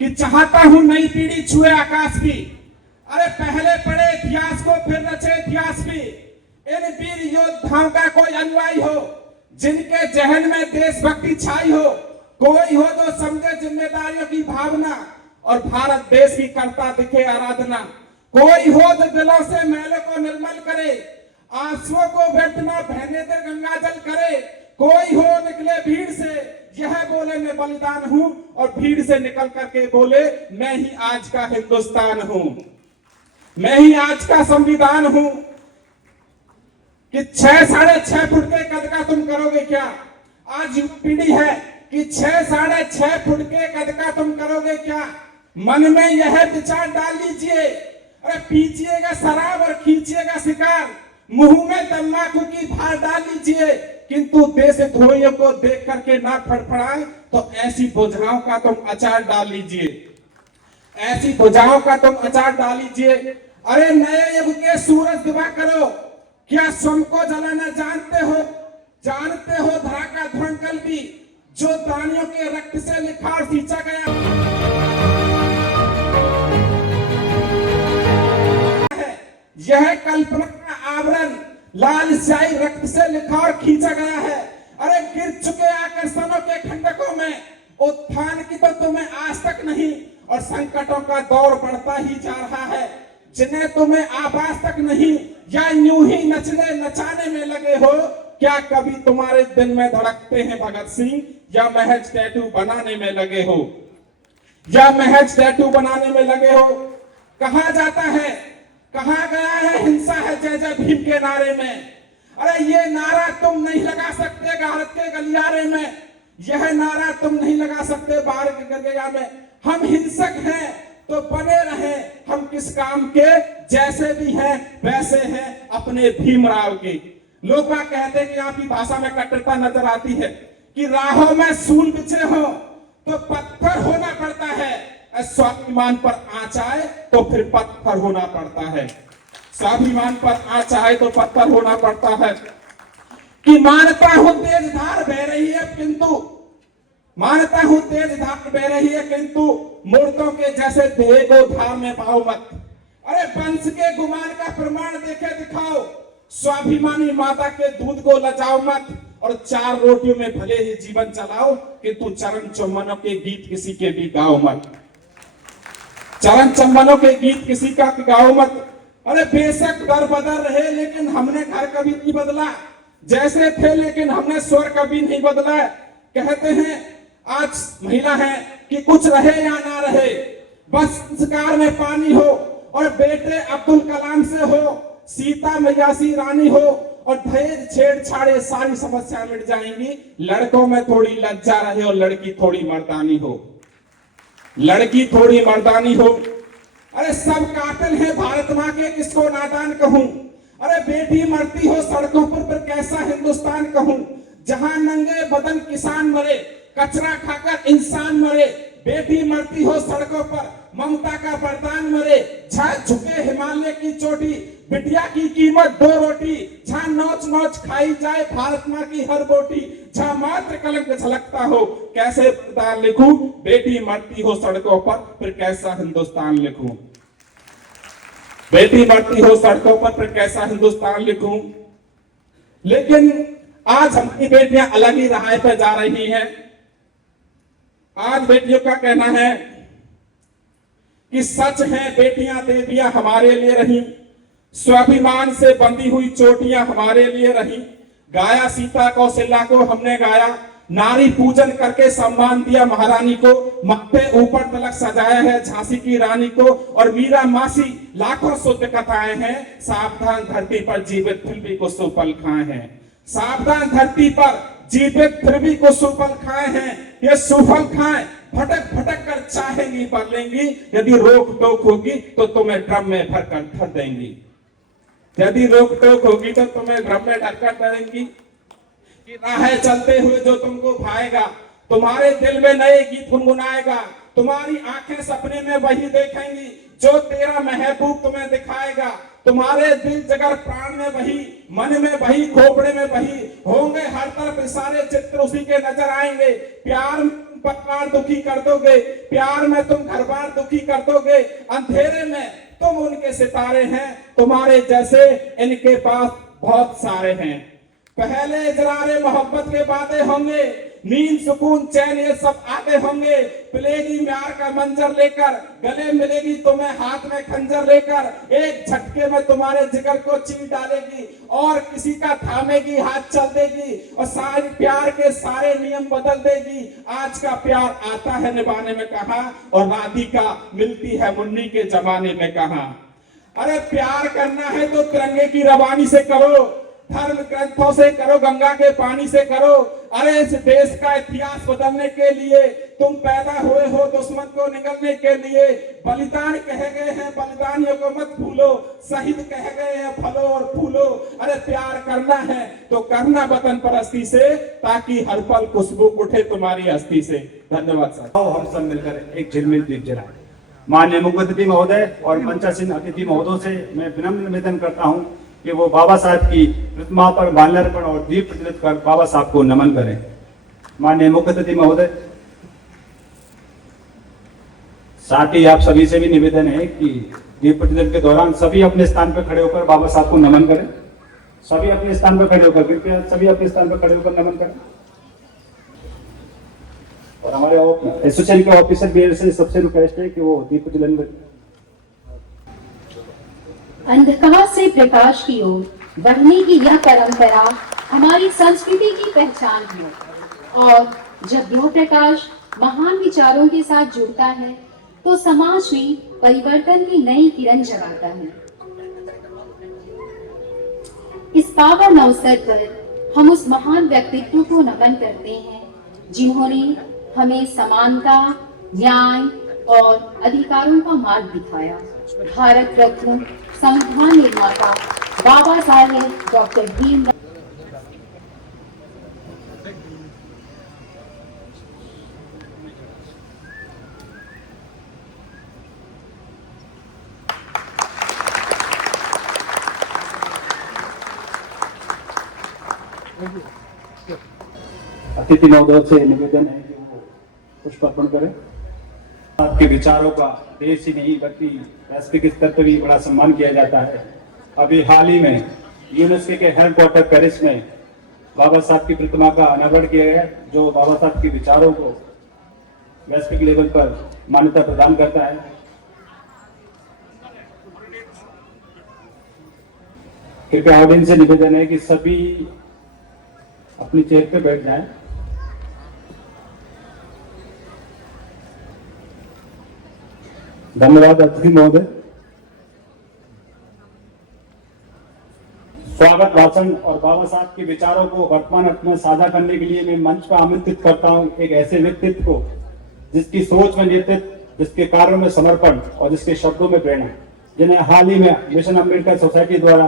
कि चाहता हूं नई पीढ़ी छुए आकाश की। अरे पहले पढ़े इतिहास को फिर रचे इतिहास की। इन वीर योद्धाओं का कोई अनुयायी हो जिनके जहन में देशभक्ति छाई हो, कोई हो जो समझे जिम्मेदारियों की भावना और भारत देश की करता दिखे आराधना, कोई हो जो दिलों से मैलों को निर्मल करे, आंसुओं को व्यर्थ न बहने दे गंगा जल करे, कोई हो निकले भीड़ से यह बोले मैं बलिदान हूं और भीड़ से निकल करके बोले मैं ही आज का हिंदुस्तान हूं, मैं ही आज का संविधान हूं। कि 6-6.5 फुट के कद का तुम करोगे क्या? आज पीढ़ी है कि 6-6.5 फुट के कद का तुम करोगे क्या? मन में यह विचार डाल लीजिए। अरे पीजिएगा शराब और खींचिएगा शिकार, मुंह में तंबाकू की भार डाल लीजिए, किंतु देशद्रोहियों को देख करके ना फड़फड़ाए तो ऐसी भुजाओं का तुम अचार डाल लीजिए, ऐसी भुजाओं का तुम अचार डाल लीजिए। अरे नए युग के सूरज दिवा करो, क्या स्वयं को जलाना जानते हो? जानते हो धरा का ध्वंकल भी जो दानियों के रक्त से लिखा और सींचा गया है, यह कल्पना का आवरण लाल स्याही रक्त से लिखा और खींचा गया है। अरे गिर चुके आकर्षणों के खंडकों में उत्थान की तो तुम्हें आज तक नहीं, और संकटों का दौर बढ़ता ही जा रहा है जिन्हें तुम्हें आभास तक नहीं, या यूं ही नचने नचाने में लगे हो। क्या कभी तुम्हारे दिल में धड़कते हैं भगत सिंह, या महज टैटू बनाने में लगे हो, या महज टैटू बनाने में लगे हो? कहा जाता है, कहा गया है हिंसा है जय जय भीम के नारे में। अरे ये नारा तुम नहीं लगा सकते भारत के गलियारे में, यह नारा तुम नहीं लगा सकते भारत के गलियारे में। हम हिंसक हैं तो बने रहे, हम किस काम के, जैसे भी हैं वैसे हैं अपने भीमराव के। लोग कहते हैं कि आपकी भाषा में कट्टरता नजर आती है कि राहों में सूल बिछे हो तो पत्थर होना पड़ता है, स्वाभिमान पर आंच आए तो फिर पत्थर होना पड़ता है, स्वाभिमान पर आंच आए तो पत्थर होना पड़ता है। कि मानता हूं तेज धार बह रही है किंतु, मानता हूं तेज धार बह रही है किंतु मूर्तों के जैसे देह को धार में पाओ मत। अरे वंश के गुमान का प्रमाण देखे दिखाओ, स्वाभिमानी माता के दूध को लजाओ मत, और 4 रोटियों में भले ही जीवन चलाओ किंतु चरण चुम्बनों के गीत किसी के भी गाओ मत, चरण चुम्बनों के गीत किसी का गाओ मत। अरे बेशक दर बदल रहे लेकिन हमने घर कभी नहीं बदला, जैसे थे लेकिन हमने स्वर कभी नहीं बदला। कहते हैं आज महिला है कि कुछ रहे या ना रहे, बस संस्कार में पानी हो, और बेटे अब्दुल कलाम से हो, सीता मैया सी रानी हो, और दहेज छेड़छाड़े सारी समस्या मिट जाएंगी। लड़कों में थोड़ी लज्जा रहे और लड़की थोड़ी मर्दानी हो, लड़की थोड़ी मर्दानी हो। अरे सब कातिल है भारत माँ के, किसको नादान कहूं? अरे बेटी मरती हो सड़कों पर फिर कैसा हिंदुस्तान कहूं? जहां नंगे बदन किसान मरे, कचरा खाकर इंसान मरे, बेटी मरती हो सड़कों पर ममता का वरदान मरे। जहां झुके हिमालय की चोटी, बिटिया की कीमत 2 रोटी, जहां नौच नौच खाई जाए भारत माँ की हर बोटी, जहां मात्र कलंक झलकता हो कैसे वरदान लिखूं? बेटी मरती हो सड़कों पर फिर कैसा हिंदुस्तान लिखूं? बेटी मरती हो सड़कों पर फिर कैसा हिंदुस्तान लिखूं? लेकिन आज हमारी बेटियां अलग ही राह पर जा रही हैं। आज बेटियों का कहना है कि सच है बेटियां देवियां हमारे लिए रही, स्वाभिमान से बंधी हुई चोटियां हमारे लिए रही। गाया सीता कौशल्या को हमने गाया, नारी पूजन करके सम्मान दिया महारानी को, माथे ऊपर तलक सजाया है झांसी की रानी को, और मीरा मासी लाखों शुद्ध कथाएं हैं। सावधान धरती पर जीवित फिर भी कुछ सुफल खाए हैं, सावधान धरती पर जीवित फिर भी कुछ सुफल खाए हैं। ये सुफल खाएं भटक भटक कर चाहेंगी पर लेंगी, यदि रोक टोक होगी तो तुम्हें ड्रम में भरकर धर देंगी, यदि रोक टोक होगी तो तुम्हें ड्रम में भरकर धरेंगी। कि राहें चलते हुए जो तुमको भाएगा, तुम्हारे दिल में नए गीत गुनगुनाएगा, तुम्हारी आंखें सपने में वही देखेंगी जो तेरा महबूब तुम्हें दिखाएगा। तुम्हारे दिल जगर प्राण में वही, मन में वही, खोपड़े में वही होंगे, हर तरफ सारे चित्र उसी के नजर आएंगे। प्यार परिवार दुखी कर दोगे, प्यार में तुम घर बार दुखी कर दोगे, अंधेरे में तुम उनके सितारे हैं, तुम्हारे जैसे इनके पास बहुत सारे हैं। पहले इजरारे मोहब्बत के बातें होंगे, नींद सुकून चैन ये सब आते होंगे, पिलेगी प्यार का मंजर लेकर, गले मिलेगी तुम्हें हाथ में खंजर लेकर, एक झटके में तुम्हारे जिगर को चीर डालेगी और किसी का थामेगी हाथ चल देगी और सारे प्यार के सारे नियम बदल देगी। आज का प्यार आता है निभाने में कहां और राधिका मिलती है मुन्नी के जमाने में कहां। अरे प्यार करना है तो तिरंगे की रवानी से करो, धर्म ग्रंथों से करो, गंगा के पानी से करो। अरे इस देश का इतिहास बदलने के लिए तुम पैदा हुए हो दुश्मन को निगलने के लिए। बलिदान कहे गए हैं, बलिदानियों को मत भूलो, शहीद कहे गए हैं फलो और फूलो। अरे प्यार करना है तो करना वतन परस्ती से, ताकि हर पल खुशबू उठे तुम्हारी हस्ती से। धन्यवाद साहब। हम सब मिलकर एक झिलमिल दीप जलाएं। माननीय मुख्य अतिथि महोदय और मंचासीन अतिथि महोदय से मैं विनम्र निवेदन करता हूं कि वो बाबा साहब की प्रतिमा पर माल्यार्पण और दीप प्रज्वलित कर बाबा साहब को नमन करें। माननीय मुख्य अतिथि महोदय, साथ ही आप सभी से भी निवेदन है कि दीप प्रज्वलन के दौरान सभी अपने स्थान पर खड़े होकर बाबा साहब को नमन करें। सभी अपने स्थान पर खड़े होकर, कृपया सभी अपने स्थान पर खड़े होकर नमन करें। और हमारे एसोसिएशन के ऑफिसर भी से सबसे रिक्वेस्ट है कि वो दीप प्रज्वलन अंधकार से प्रकाश की ओर बढ़ने की यह परंपरा हमारी संस्कृति की पहचान है और जब यह प्रकाश महान विचारों के साथ जुड़ता है तो समाज में परिवर्तन की नई किरण जगाता है। इस पावन अवसर पर हम उस महान व्यक्तित्व को नमन करते हैं जिन्होंने हमें समानता, न्याय और अधिकारों का मार्ग दिखाया। भारत रत्न संविधान निर्माता बाबा साहेब डॉक्टर भीमराव अतिथि महोदय से निवेदन है कि वो पुष्प अर्पण करें। आपके विचारों का देश ही नहीं बल्कि वैश्विक स्तर पर भी बड़ा सम्मान किया जाता है। अभी हाल ही में यूनेस्को के हेडक्वार्टर पेरिस में बाबा साहब की प्रतिमा का अनावरण किया गया, जो बाबा साहब के विचारों को वैश्विक लेवल पर मान्यता प्रदान करता है। कृपया ऑडियंस से निवेदन है कि सभी अपनी चेयर पे बैठ जाएं। धन्यवाद अतिथि महोदय। स्वागत भाषण और बाबा साहब के विचारों को वर्तमान अर्थ में साझा करने के लिए मैं मंच पर आमंत्रित करता हूं एक ऐसे व्यक्तित्व को जिसकी सोच में नेतृत्व, जिसके कार्यों में समर्पण और जिसके शब्दों में प्रेरणा, जिन्हें हाल ही में मिशन अम्बेडकर सोसाइटी द्वारा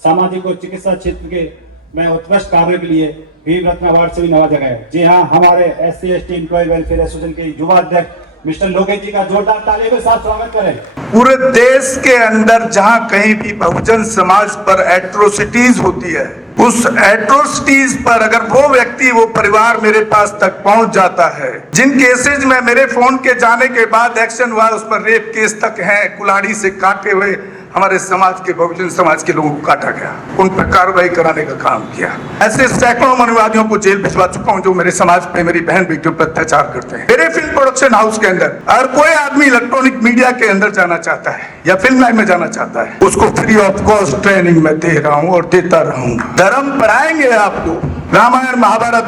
सामाजिक और चिकित्सा क्षेत्र के में उत्कृष्ट कार्य के लिए भीम रत्न अवार्ड से भी नवाजा गया है। जी हाँ, हमारे SC/ST एम्प्लॉय वेलफेयर एसोसिएशन के युवा अध्यक्ष मिस्टर लोकेश जी का जोरदार तालियों के साथ स्वागत करें। पूरे देश के अंदर जहां कहीं भी बहुजन समाज पर एट्रोसिटीज होती है, उस एट्रोसिटीज पर अगर वो व्यक्ति, वो परिवार मेरे पास तक पहुंच जाता है, जिन केसेज में मेरे फोन के जाने के बाद एक्शन हुआ, उस पर रेप केस तक हैं, कुल्हाड़ी से काटे हुए हमारे समाज के, बहुजन समाज के लोगों को काटा गया, उन पर कार्रवाई कराने का काम किया। ऐसे सैकड़ों मनुवादियों को जेल भिजवा चुका हूं जो मेरे समाज पे, मेरी बहन बेटियों पर अत्याचार करते हैं। मेरे फिल्म प्रोडक्शन हाउस के अंदर अगर कोई आदमी इलेक्ट्रॉनिक मीडिया के अंदर जाना चाहता है या फिल्म लाइन में जाना चाहता है, उसको फ्री ऑफ कॉस्ट ट्रेनिंग में दे रहा हूं और देता रहूंगा। धर्म पढ़ाएंगे आपको, रामायण, महाभारत,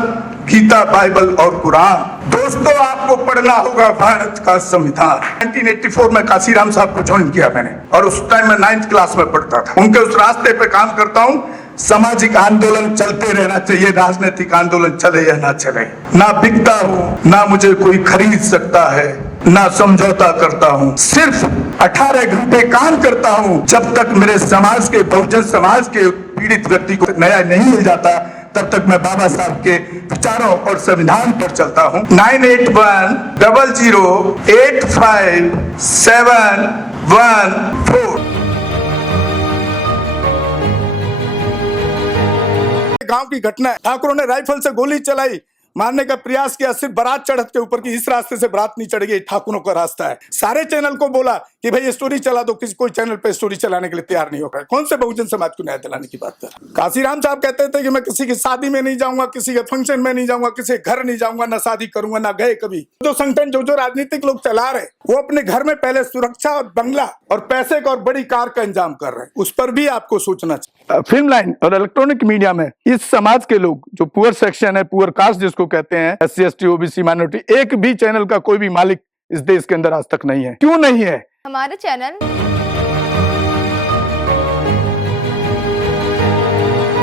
गीता, बाइबल और कुरान। दोस्तों, आपको पढ़ना होगा भारत का संविधान। 1984 में काशीराम साहब को ज्वाइन किया मैंने और उस टाइम में 9th क्लास में पढ़ता था। उनके उस रास्ते पे काम करता हूँ। सामाजिक आंदोलन चलते रहना चाहिए, राजनीतिक आंदोलन चले या ना चले। ना बिकता हूँ, ना मुझे कोई खरीद सकता है, ना समझौता करता हूँ। सिर्फ 18 घंटे काम करता हूँ। जब तक मेरे समाज के, बहुजन समाज के पीड़ित व्यक्ति को न्याय नहीं मिल जाता, तब तक मैं बाबा साहब के विचारों और संविधान पर चलता हूँ। 9810085714 गांव की घटना है। ठाकुरों ने राइफल से गोली चलाई, मारने का प्रयास किया, सिर्फ बारात चढ़त के ऊपर की इस रास्ते से बारात नहीं चढ़ेगी, ठाकुरों का रास्ता है। सारे चैनल को बोला कि भाई स्टोरी चला दो, किसी कोई चैनल पे स्टोरी चलाने के लिए तैयार नहीं होगा। कौन से बहुजन समाज को न्याय दिलाने की बात कर रहा है? काशीराम साहब कहते थे कि मैं किसी की शादी में नहीं जाऊंगा, किसी के फंक्शन में नहीं जाऊंगा, किसी के घर नहीं जाऊंगा, ना शादी करूंगा, ना गए कभी। जो संगठन जो राजनीतिक लोग चला रहे वो अपने घर में पहले सुरक्षा और बंगला और पैसे का और बड़ी कार का इंतजाम कर रहे हैं, उस पर भी आपको सोचना चाहिए। फिल्म लाइन और इलेक्ट्रॉनिक मीडिया में इस समाज के लोग जो पुअर सेक्शन है, पुअर कास्ट जिसको कहते हैं, SC ST OBC माइनॉरिटी, एक भी चैनल का कोई भी मालिक इस देश के अंदर आज तक नहीं है। क्यों नहीं है? हमारे चैनल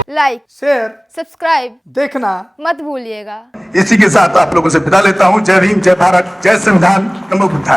लाइक, शेयर, सब्सक्राइब देखना मत भूलिएगा। इसी के साथ आप लोगों से विदा लेता हूं। जय भीम, जय भारत, जय संविधान, नमो बुद्धाय।